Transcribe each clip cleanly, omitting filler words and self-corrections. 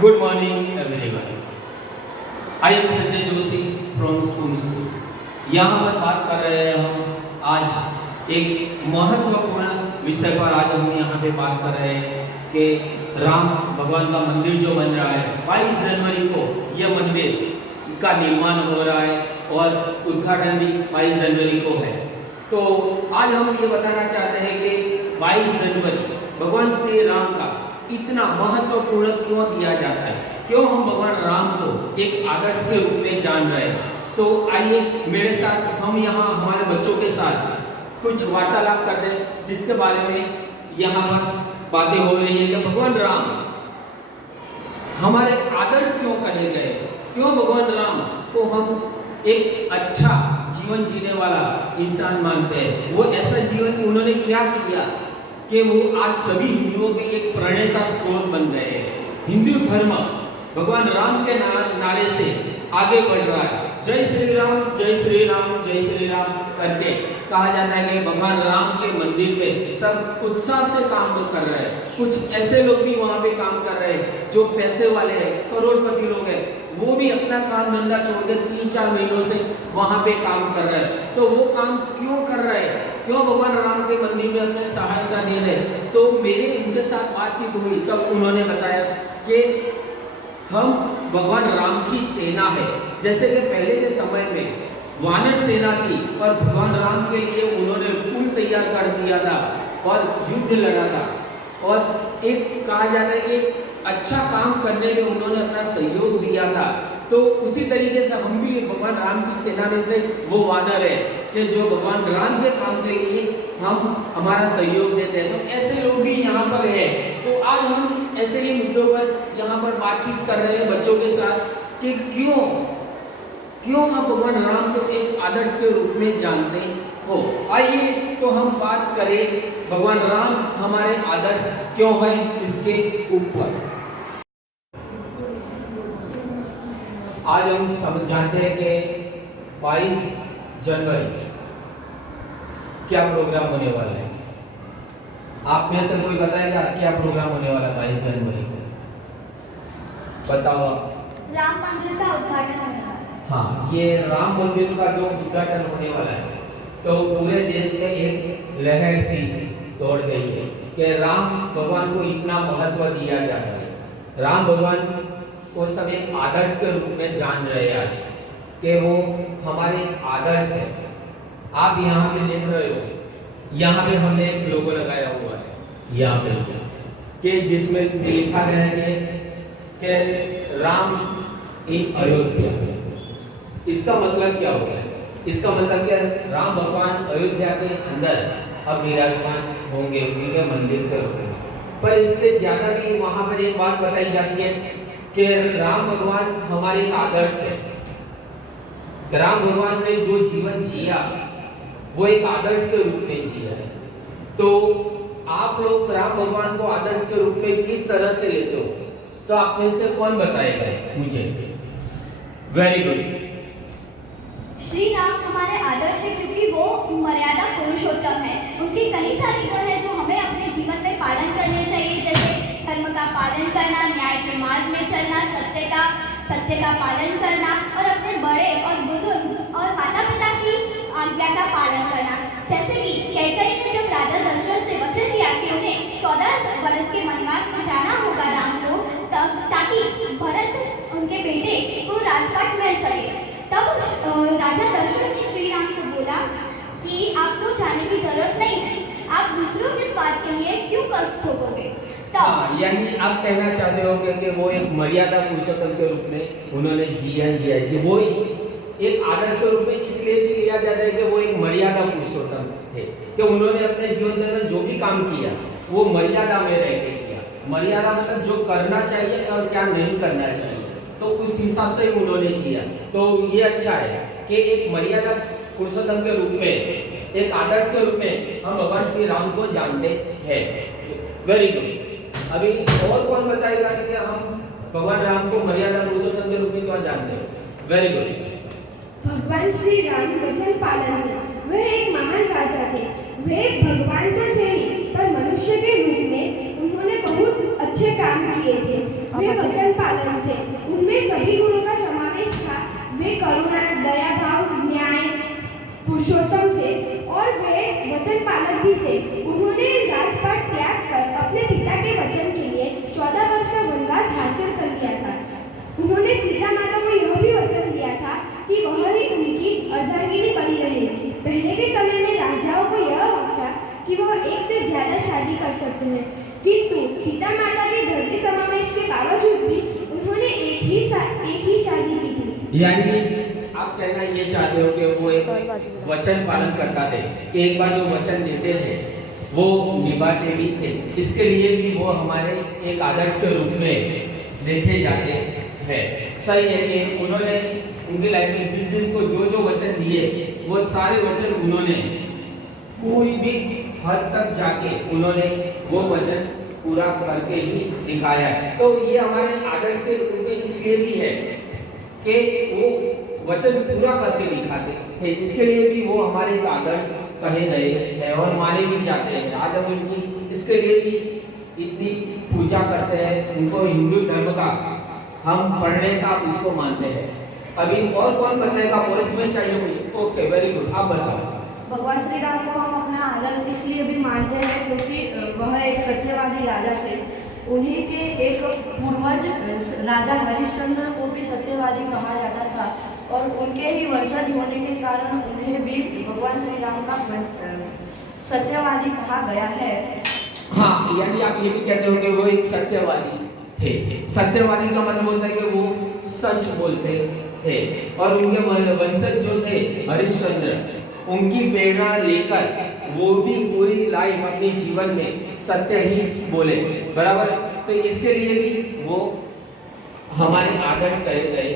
Good morning, everyone. I am Sanjay Joshi from School. यहाँ पर बात कर रहे हैं हम आज एक महत्वपूर्ण विषय पर। आज हम यहाँ पे बात कर रहे हैं कि राम भगवान का मंदिर जो बन रहा है 22 जनवरी को यह मंदिर का निर्माण हो रहा है और उद्घाटन भी 22 जनवरी को है। तो आज हम ये बताना चाहते हैं कि 22 जनवरी भगवान श्री राम का इतना महत्वपूर्ण क्यों दिया जाता है, क्यों हम भगवान राम को एक आदर्श के रूप में जान रहे हैं। तो आइए मेरे साथ हम यहाँ हमारे बच्चों के साथ कुछ वार्तालाप करते हैं, जिसके बारे में यहाँ पर बातें हो रही है कि भगवान राम हमारे आदर्श क्यों कहे गए, क्यों भगवान राम को हम एक अच्छा जीवन जीने वाला इंसान मानते हैं। वो ऐसा जीवन उन्होंने क्या किया कि वो आज सभी हिंदुओं के एक प्रणेता स्रोत बन गए हैं। हिंदू धर्म भगवान राम के नारे से आगे बढ़ रहा है। जय श्री राम, जय श्री राम, जय श्री राम करके कहा जाता है कि भगवान राम के मंदिर में सब उत्साह से काम कर रहे हैं। कुछ ऐसे लोग भी वहाँ पे काम कर रहे हैं जो पैसे वाले हैं, करोड़पति लोग हैं, वो भी अपना काम धंधा छोड़कर 3-4 महीनों से वहाँ पे काम कर रहे हैं। तो वो काम क्यों कर रहे हैं, क्यों भगवान राम के मंदिर में अपने सहायता दे रहे हैं। तो मेरे उनके साथ बातचीत हुई तब उन्होंने बताया कि हम भगवान राम की सेना है। जैसे कि पहले के समय में वानर सेना थी और भगवान राम के लिए उन्होंने पुल तैयार कर दिया था और युद्ध लड़ा था, और एक कहा जाता है कि अच्छा काम करने में उन्होंने अपना सहयोग दिया था। तो उसी तरीके से हम भी भगवान राम की सेना में से वो वानर है कि जो भगवान राम के काम के लिए हम हमारा सहयोग देते हैं। तो ऐसे लोग भी यहाँ पर है। तो आज हम ऐसे ही मुद्दों पर यहाँ पर बातचीत कर रहे हैं बच्चों के साथ कि क्यों हम भगवान राम को एक आदर्श के रूप में जानते हो। आइए तो हम बात करें भगवान राम हमारे आदर्श क्यों है इसके ऊपर। आज हम समझ जानते हैं कि 22 जनवरी क्या प्रोग्राम होने वाला है। आप में से कोई बताएगा क्या प्रोग्राम होने वाला है 22 जनवरी को? बताओ। राम मंदिर का उद्घाटन होने वाला है। हाँ, ये राम मंदिर का जो उद्घाटन होने वाला है, तो पूरे देश में एक लहर सी दौड़ गई है कि राम भगवान को इतना महत्व दिया जाता है। राम भगवान को सब एक आदर्श के रूप में जान रहे हैं आज कि वो हमारे आदर्श है। आप यहाँ पे देख रहे हो, यहाँ पे हमने एक लोगो लगाया हुआ है यहाँ पे कि जिसमें लिखा गया है कि राम इन अयोध्या। इसका मतलब क्या होता है? इसका मतलब क्या? राम भगवान अयोध्या के अंदर अब विराजमान होंगे उनके मंदिर के रूप में। पर इससे ज्यादा भी वहां पर एक बात बताई जाती है कि राम भगवान हमारे आदर्श है। राम भगवान ने जो जीवन जिया वो एक आदर्श के रूप में जिया है। तो आप लोग राम भगवान को आदर्श के रूप में किस तरह से लेते हो? तो आप में से कौन बताएगा मुझे? Very good. श्री राम हमारे आदर्श है क्योंकि वो मर्यादा पुरुषोत्तम है। उनके कई सारे गुण हैं जो हमें अपने जीवन में पालन करने चाहिए, जैसे धर्म का पालन करना, न्याय के मार्ग में चलना, सत्य का पालन करना और अपने बड़े और बुजुर्ग और माता पिता की आज्ञा का पालन करना। जैसे कि कैकेयी ने जब राजा दशरथ से वचन दिया कि उन्हें 14 वर्ष के वनवास में जाना होगा राम को, ताकि भरत उनके बेटे को राजपाट मिल सके, तब राजा दशरथ ने श्री राम को बोला कि आपको जाने की जरूरत नहीं है, आप दूसरों के स्वार्थ के लिए क्यों कष्ट भोगोगे। यानी आप कहना चाहते हो कि वो एक मर्यादा पुरुषोत्तम के रूप में उन्होंने जिया कि वो एक आदर्श के रूप में इसलिए भी लिया जाता है कि वो एक मर्यादा पुरुषोत्तम थे कि उन्होंने अपने जीवन में जो भी काम किया वो मर्यादा में रह के किया। मर्यादा मतलब जो करना चाहिए और क्या नहीं करना चाहिए, तो उस हिसाब से ही उन्होंने जिया। तो ये अच्छा है कि एक मर्यादा पुरुषोत्तम के रूप में, एक आदर्श के रूप में हम भगवान श्री राम को जानते हैं। Very good. अभी और कौन बताएगा कि हम भगवान राम को मर्यादा पुरुषोत्तम के रूप में क्यों जानते हैं? Very good. भगवान श्री राम वचन पालन थे। वह एक महान राजा थे। वे भगवान तो थे ही, पर मनुष्य के रूप में उन्होंने बहुत अच्छे काम किए थे वे वचन पालन थे। उनमें सभी गुणों का समावेश था। वे करुणा, दया भाव, न्याय, पुरुषोत्तम थे और वे वचन पालक भी थे। उन्होंने राजपाट त्याग कर अपने पिता के वचन के लिए 14 वर्ष का वनवास हासिल कर लिया था। उन्होंने सीता माता को यह भी वचन दिया था कि वह ही उनकी अर्धांगिनी बनी रहेगी। पहले के समय में राजाओं को यह हक था कि वह एक से ज्यादा शादी कर सकते हैं, किंतु सीता माता के धरती समावेश के बावजूद भी उन्होंने एक ही शादी की थी। यानी आप कहना ये चाहते हो कि वो एक वचन पालन करता थे, कि एक बार जो वचन देते थे वो निभाते भी थे। इसके लिए भी वो हमारे एक आदर्श के रूप में देखे जाते हैं। सही है कि उन्होंने उनकी लाइफ में जिस को जो वचन दिए वो सारे वचन उन्होंने कोई भी हद तक जाके उन्होंने वो वचन पूरा करके ही दिखाया है। तो ये हमारे आदर्श के रूप में इसलिए भी है कि वो वचन पूरा करके दिखाते थे। इसके लिए भी वो हमारे एक आदर्श कहे गए हैं और माने भी जाते हैं। आज हम उनकी इसके लिए भी इतनी पूजा करते हैं। उनको हिंदू धर्म का हम पढ़ने का उसको मानते हैं। अभी और कौन बताएगा? पुलिस में चाहिए मुझे। ओके, वेरी गुड, आप बताओ। भगवान श्री राम को हम अपना आदर्श इसलिए भी मानते हैं क्योंकि वह एक सत्यवादी राजा थे। उन्हीं के एक पूर्वज राजा हरिश्चंद्र को भी सत्यवादी कहा जाता था और उनके ही वंशज होने के कारण उन्हें भी भगवान श्री राम का सत्यवादी कहा गया है। हाँ, यानी आप ये भी कहते हो कि वो एक सत्यवादी थे। सत्यवादी का मतलब होता है कि वो सच बोलते थे और उनके वंशज जो थे हरिश्चंद्र, उनकी प्रेरणा लेकर वो भी पूरी लाइफ अपने जीवन में सत्य ही बोले, बराबर। तो इसके लिए भी वो हमारे आदर्श कहे गए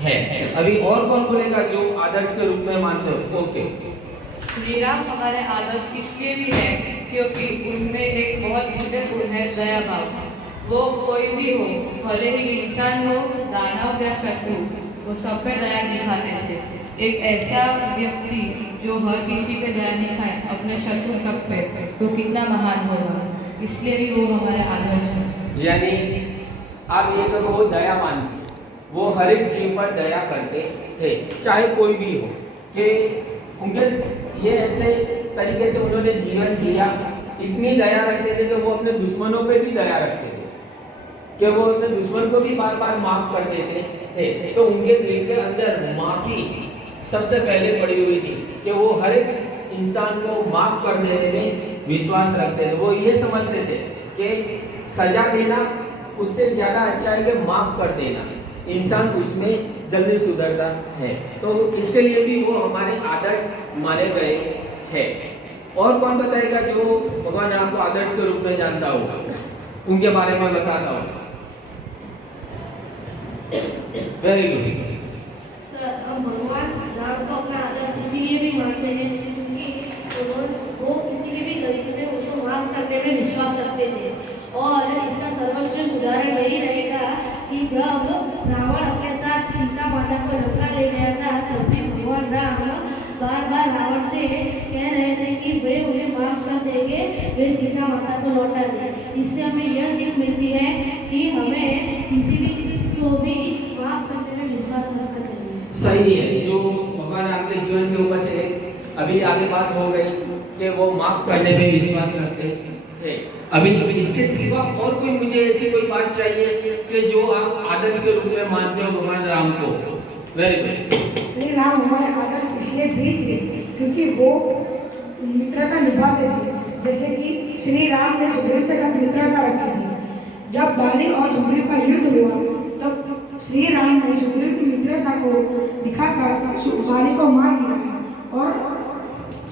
हैं। अभी और कौन बोलेगा जो आदर्श के रूप में मानते हो? ओके। श्री राम हमारे आदर्श इसलिए भी है क्योंकि उनमें एक बहुत ऊंचे गुण है, दया भाव। वो कोई भी हो, भले ही इंसान हो, दानव या शत्रु, वो सब पे दया दिखाते थे। एक ऐसा व्यक्ति जो हर किसी पे दया दिखाए, अपने शत्रु तक पे, तो कितना महान होगा। इसलिए भी वो हमारे आदर्श है। यानी आप ये कहो वो दयावान थे, वो हर एक जीव पर दया करते थे, चाहे कोई भी हो। कि उनके ये ऐसे तरीके से उन्होंने जीवन जिया, इतनी दया रखते थे कि वो अपने दुश्मनों पे भी दया रखते थे, कि वो अपने दुश्मन को भी बार बार माफ कर देते थे। तो उनके दिल के अंदर माफी सबसे पहले पड़ी हुई थी कि वो हर एक इंसान को माफ कर देने में विश्वास रखते थे। वो ये समझते थे कि सजा देना उससे ज्यादा अच्छा है कि माफ कर देना, इंसान उसमें जल्दी सुधरता है। तो इसके लिए भी वो हमारे आदर्श माने गए हैं। और कौन बताएगा जो भगवान राम को आदर्श के रूप में जानता हो, उनके बारे में बताता हो? Very good. सर, हम भगवान राम को अपना आदर्श इसीलिए भी मानते हैं क्योंकि वो किसी के भी गलती में उसको माफ करने में विश्वास रखते थे। और इसका सर्वश्रेष्ठ उदाहरण यही रहेगा कि जब रावण अपने साथ सीता माता को लंका ले गया था, तब भी भगवान राम बार बार रावण से कह रहे थे कि वे उन्हें माफ कर देंगे, वे सीता माता को लौटा दें। इससे हमें यह सीख मिलती है कि हमें किसी भी को भी माफ करने में विश्वास रखना चाहिए। सही है, जो भगवान राम के जीवन के ऊपर से अभी आगे बात हो गई कि वो माफ करने में विश्वास रखते थे। अभी इसके सिवा और कोई मुझे ऐसी कोई बात चाहिए कि जो आप आदर्श के रूप में मानते हो भगवान राम को? Very good. श्री राम हमारे आदर्श इसलिए भी थे क्योंकि वो मित्रता निभाते थे। जैसे कि श्री राम ने सुग्रीव के साथ मित्रता रखी थी। जब बाली और सुग्रीव का युद्ध हुआ तब श्री राम ने सुग्रीव की मित्रता को दिखाकर बाली को मार दिया और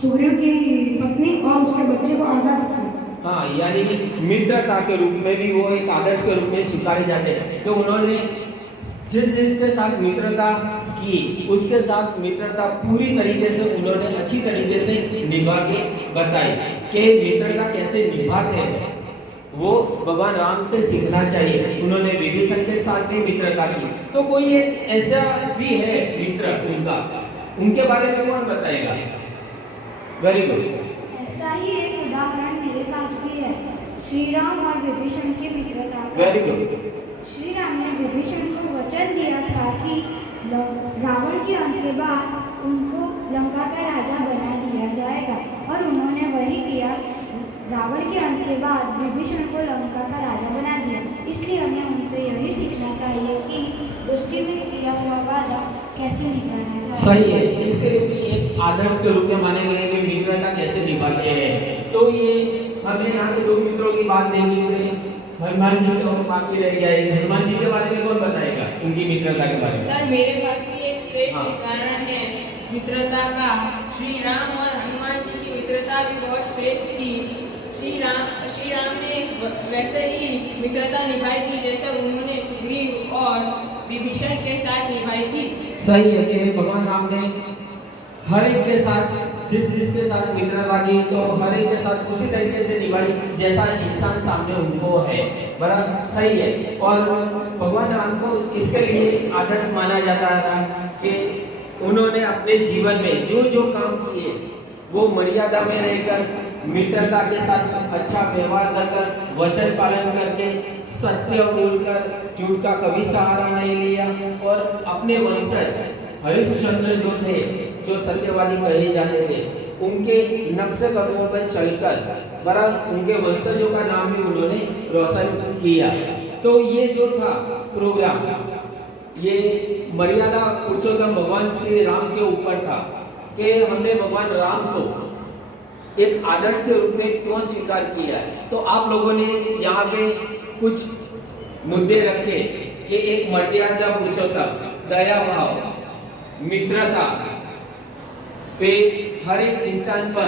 सुग्रीव की पत्नी और उसके बच्चे को आजाद किया। हाँ, यानी मित्रता के रूप में भी वो एक आदर्श के रूप में स्वीकारे जाते हैं। तो उन्होंने जिसके साथ मित्रता की उसके साथ मित्रता पूरी तरीके से उन्होंने अच्छी तरीके से निभा के बताई कि मित्रता कैसे निभाते हैं। वो भगवान राम से सीखना चाहिए। उन्होंने विभीषण के साथ भी मित्रता की। तो कोई एक ऐसा भी है मित्र उनका, उनके बारे में कौन बताएगा? Very good. ऐसा ही एक उदाहरण मेरे पास भी है, श्री राम और विभीषण की मित्रता का। Very good. श्री राम रावण के अंत के बाद उनको लंका का राजा बना दिया जाएगा और उन्होंने वही किया। रावण के अंत के बाद विभीषण को लंका का राजा बना दिया। इसलिए हमें उनसे यही सीखना चाहिए कि दोस्ती में किया हुआ वादा कैसे निभाना चाहिए। सही है। इसके लिए भी एक आदर्श के रूप में माने गए कि मित्रता कैसे निभाते हैं। तो ये हमें यहाँ पे दो मित्रों की बात देखी हुई। हनुमान जी तो बाकी रह जाएगी। हनुमान जी के बारे में कौन बताएगा, उनकी मित्रता के बारे में? सर मेरे पास भी एक श्रेष्ठ हाँ। उदाहरण है मित्रता का। श्री राम और हनुमान जी की मित्रता भी बहुत श्रेष्ठ थी। श्री राम ने वैसे ही मित्रता निभाई थी जैसे उन्होंने सुग्रीव और विभीषण के साथ निभाई थी। सही है कि भगवान राम ने हर एक के साथ जिसके साथ मित्रता की तो हर एक के साथ उसी तरीके से निभाई जैसा इंसान सामने उनको है। बराबर सही है। और भगवान राम को इसके लिए आदर्श माना जाता था कि उन्होंने अपने जीवन में जो जो काम किए वो मर्यादा में रहकर मित्रता के साथ अच्छा व्यवहार कर वचन पालन करके सत्य बोलकर झूठ का कभी सहारा नहीं लिया और अपने वंशज हरिश्चंद्र जो थे, जो सत्यवादी कहे जाते थे, उनके नक्श कदमों पर चलकर बराबर उनके वंशजों का नाम भी उन्होंने रोशन किया। तो ये जो था प्रोग्राम, ये मर्यादा पुरुषोत्तम भगवान श्री राम के ऊपर था कि हमने भगवान राम को एक आदर्श के रूप में क्यों स्वीकार किया। तो आप लोगों ने यहाँ पे कुछ मुद्दे रखे कि एक मर्यादा पुरुषोत्तम, दया भाव, मित्रता पे हर एक इंसान पर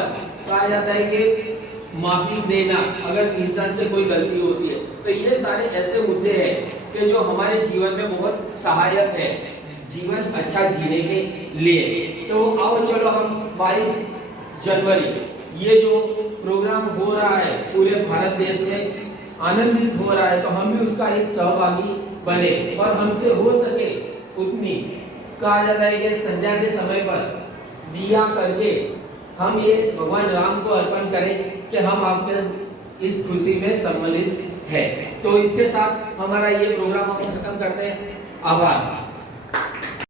कहा जाता है कि माफी देना अगर इंसान से कोई गलती होती है। तो ये सारे ऐसे मुद्दे हैं कि जो हमारे जीवन में बहुत सहायक है जीवन अच्छा जीने के लिए। तो आओ चलो हम 22 जनवरी ये जो प्रोग्राम हो रहा है पूरे भारत देश में आनंदित हो रहा है, तो हम भी उसका एक सहभागी बने और हमसे हो सके उतनी, कहा जाता है कि संध्या के समय पर दिया करके हम ये भगवान राम को अर्पण करें कि हम आपके इस खुशी में सम्मिलित है। तो इसके साथ हमारा ये प्रोग्राम हम खत्म करते हैं। आभार।